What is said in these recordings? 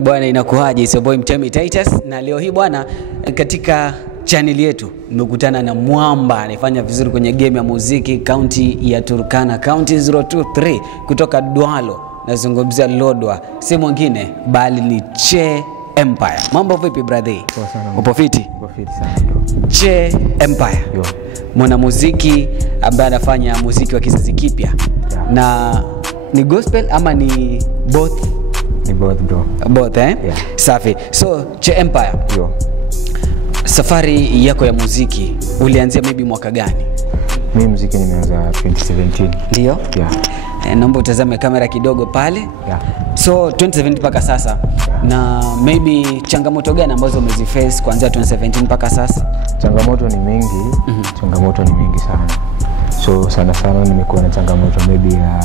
Bwana inakuaje? It's your boy Mtemi Titus, na leo hii bwana katika channel yetu nimekutana na mwamba anafanya vizuri kwenye game ya muziki county ya Turkana, county 023 kutoka Dualo. Nazungumzia Lodwar, si mwingine bali ni Che Empire. Mambo vipi brother? Poa sana. Upo fiti? Upo fiti sana bro. Che Empire. Yo. Mwana muziki ambaye anafanya muziki wa kizazi kipya. Yeah. Na ni gospel ama ni both? Ni both bro. Both eh? Yeah. Safi. So Che Empire. Yo. Safari yako ya muziki ulianzia maybe mwaka gani? Mimi muziki nimeanza 2017. Ndio? Yeah. Naomba utazame kamera kidogo pale. Yeah. So 2017 mpaka sasa. Yeah. Na maybe changamoto gani ambazo umeziface kuanzia 2017 mpaka sasa? Changamoto ni mingi. Changamoto ni mingi sana. So sana nimekuwa na changamoto maybe ya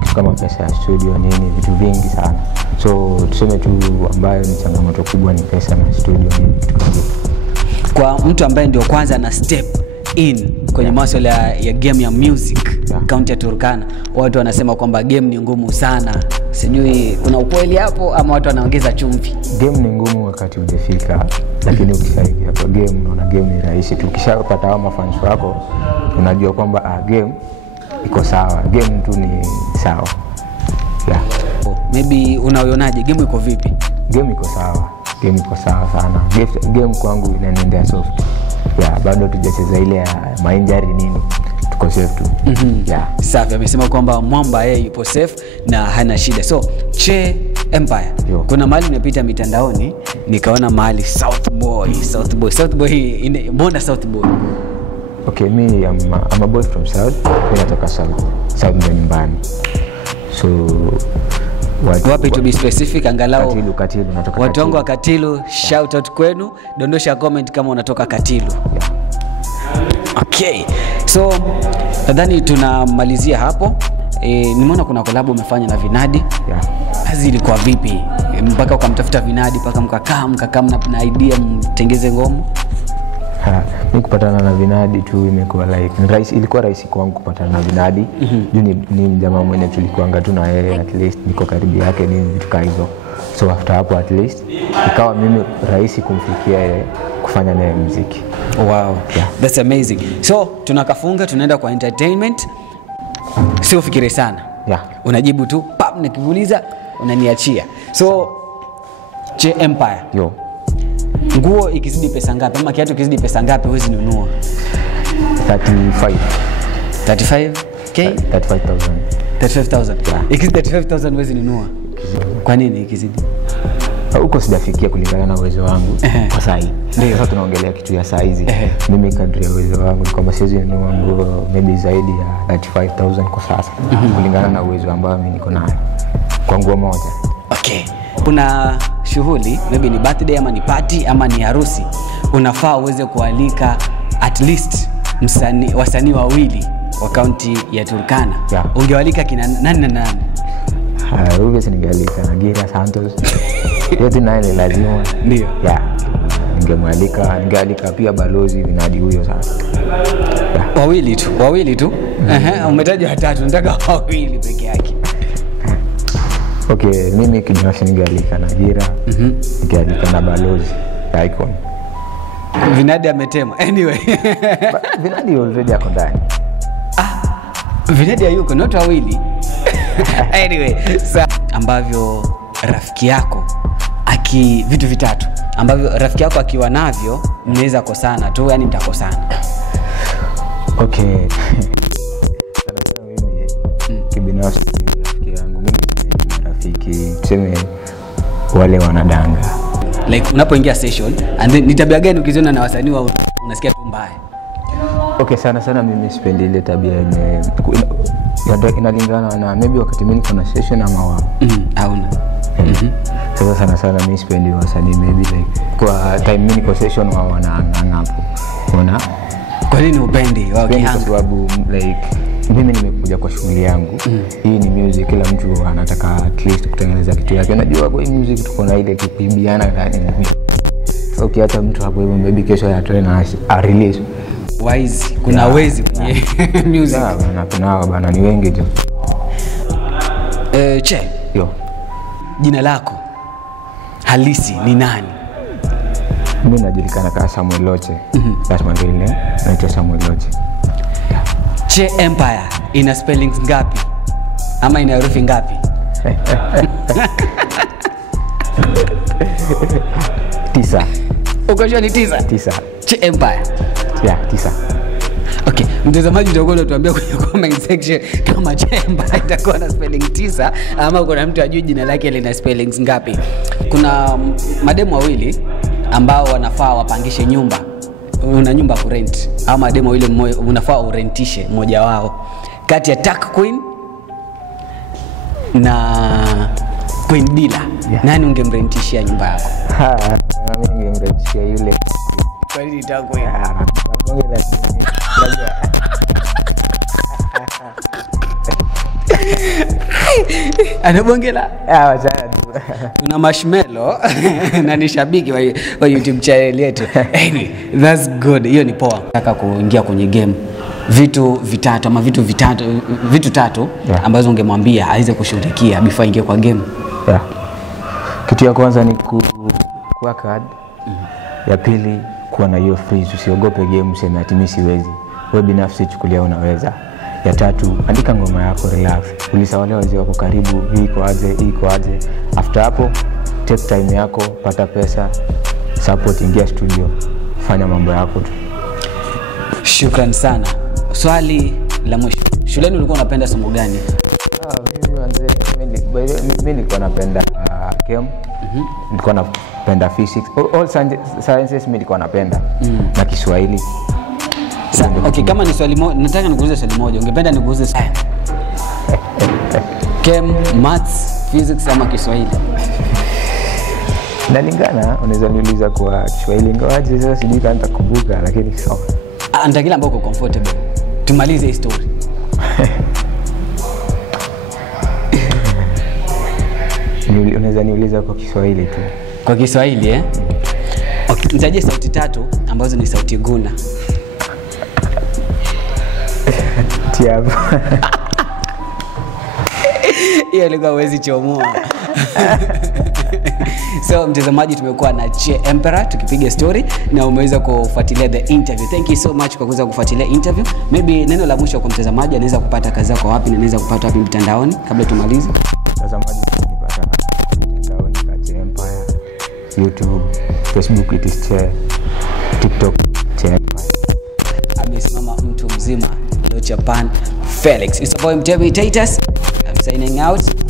kitu kama pesa ya studio nini, vitu vingi sana. So tuseme tu ambayo ni changamoto kubwa ni pesa na studio nini, vitu kama hivyo. Kwa mtu ambaye ndio kwanza na step in kwenye masuala ya game ya music county ya Turkana, watu wanasema kwamba game ni ngumu sana. Sijui kuna ukweli hapo ama watu wanaongeza chumvi? Game ni ngumu wakati hujafika, lakini ukishaingia kwa game unaona game ni rahisi tu. Ukishapata hao mafans wako unajua kwamba game iko sawa, game tu ni sawa. Yeah. Maybe unaonaje game iko vipi? Game iko sawa. Game iko sawa sana. Game kwangu inaendea soft. Yeah, bado tujacheza ile ya mainjari nini. Tuko safe tu. Yeah. Safi, amesema kwamba mwamba yeye yupo safe na hana shida. So Che Empire. Yo. Kuna mahali nimepita mitandaoni nikaona mahali South Boy. Mbona South Boy? Okay, me I'm a boy from South. Mimi natoka South. South ndio nyumbani. So wapi to be specific, angalau Katilu natoka watu wangu wa Katilu, shout out kwenu, dondosha comment kama unatoka Katilu. Yeah. Okay, so nadhani tunamalizia hapo. Nimeona kuna collab umefanya na Vinadi. Yeah. Kazi ilikuwa vipi mpaka ukamtafuta Vinadi mpaka mkakaa na idea mtengeze ngoma? Mimi kupatana na Vinadi tu imekuwa like ilikuwa rahisi kwangu kupatana na Vinadi. Ni jamaa mwenye tulikuanga tu na yeye, at least niko karibu yake ni vitu kama hivyo. So after hapo at least ikawa mimi rahisi kumfikia yeye kufanya naye muziki. Wow. Yeah. That's amazing. So tunakafunga, tunaenda kwa entertainment. Sio fikiri sana. Yeah. Unajibu tu pap, nikikuuliza unaniachia. So Che Empire. Yo. Nguo ikizidi pesa ngapi ama kiatu kizidi pesa ngapi huwezi nunua? 35. 35k? 35,000. 35,000. Yeah. Ikizidi 35,000 huwezi nunua. Kwa nini ikizidi? Huko sijafikia kulingana na uwezo wangu kwa saa hii. Ndio sasa tunaongelea kitu ya saa hizi. Mimi kadri ya uwezo wangu kwamba siwezi nunua nguo maybe zaidi ya 35,000 kwa sasa. Kulingana na uwezo ambao mimi niko nayo kwa nguo moja. Okay. Kuna shughuli maybe ni birthday ama ni party ama ni harusi, unafaa uweze kualika at least wasanii wawili wa county ya Turkana. Yeah. Ungewalika kina nani na nani? Obviously ningealika Nagira Santos. Yote naye ni lazima. Ndio. Yeah. Ningealika pia Balozi Vinadi huyo sasa. Yeah. Wawili tu. Umetaja watatu, nataka wawili peke yake. Okay, mimi kibinafsi ningealika Nagira. Ningealika na Balozi Icon. Vinadi ametema. Anyway. Vinadi already ako ndani. Vinadi yuko not wawili. Anyway, ambavyo rafiki yako vitu vitatu ambavyo rafiki yako akiwa navyo mnaweza kosana tu, yani mtakosana. Okay. Sana mimi kibinafsi rafiki yangu mimi ni rafiki tuseme wale wanadanga. Like unapoingia session and then ni tabia gani ukiziona na wasanii wao unasikia tu mbaya? Okay, sana mimi sipendi ile tabia inalingana na maybe wakati mimi niko na session ama wao. Hauna. Sasa sana mimi sipendi wasanii maybe like kwa time mimi niko session wao wanaanganga hapo. Unaona? Kwa nini upendi wao kwa sababu like mimi nimekuja kwa shughuli yangu. Hii ni music, kila mtu anataka at least kutengeneza kitu yake. Unajua kwa hii music tuko na ile kuibiana ndani. So ukiacha mtu hapo hivyo maybe kesho yatoe na release. Wise, kuna wezi kwenye music. Kuna bana ni wengi tu. Che. Yo. Jina lako halisi ni nani? Mimi najulikana kama Samuel Loche. That's my real name. Naitwa Samuel Loche. Che Empire ina spellings ngapi? Ama ina herufi ngapi? 9. Uko sure ni 9? 9. Che Empire. Yeah, 9. Okay, mtazamaji utakuwa unatuambia kwenye comment section kama Che Empire itakuwa na spelling 9 ama kuna mtu ajui jina lake lina spellings ngapi. Kuna mademu wawili ambao wanafaa wapangishe nyumba. Una nyumba ku rent au mademu wawili unafaa urentishe mmoja wao. Kati ya Tuck Queen na Queen Dila, nani ungemrentishia nyumba yako? Mimi ningemrentishia yule. Kwa nini Tuck Queen? Anabongela? Wachana tu. Tuna Marshmello na ni shabiki wa YouTube channel yetu. Anyway, that's good. Hiyo ni poa. Nataka kuingia kwenye game. Vitu tatu ambazo ungemwambia aweze kushughulikia before ingie kwa game. Yeah. Kitu ya kwanza ni kuwa hard. Ya pili kuwa na hiyo freeze, usiogope game useme ati mimi siwezi. Wewe binafsi chukulia unaweza. Ya tatu, andika ngoma yako, relax. Uliza wale wazee wako karibu, hii iko aje. After hapo, take time yako, pata pesa, support, ingia studio, fanya mambo yako tu. Shukran sana. Swali la mwisho. Shuleni ulikuwa unapenda somo gani? Mimi nilikuwa napenda chem. Nilikuwa napenda physics. All sciences mimi nilikuwa napenda. Na Kiswahili. Okay, kama ni swali moja, nataka nikuulize swali moja. Ungependa nikuulize science? Chem, maths, physics ama Kiswahili? Nalingana, unaweza niuliza kwa Kiswahili ingawaje sasa sijui kama nitakumbuka, lakini sawa. Anda kile ambako comfortable. Tumalize hii story. Unaweza niuliza kwa Kiswahili tu. Kwa Kiswahili Okay, nitajie sauti 3 ambazo ni sauti guna. Tiago. Hiyo ilikuwa huwezi chomoa. So mtazamaji, tumekuwa na Che Empire tukipiga story na umeweza kufuatilia the interview. Thank you so much kwa kuweza kufuatilia interview. Maybe neno la mwisho kwa mtazamaji, anaweza kupata kazi yako wapi na anaweza kupata wapi mtandaoni kabla tumalize? Mtazamaji unipata mtandaoni kwa Che Empire, YouTube, Facebook it is Che, TikTok Che Empire. Amesimama mtu mzima, Japan Felix. It's a boy Mtemi Titus. I'm signing out.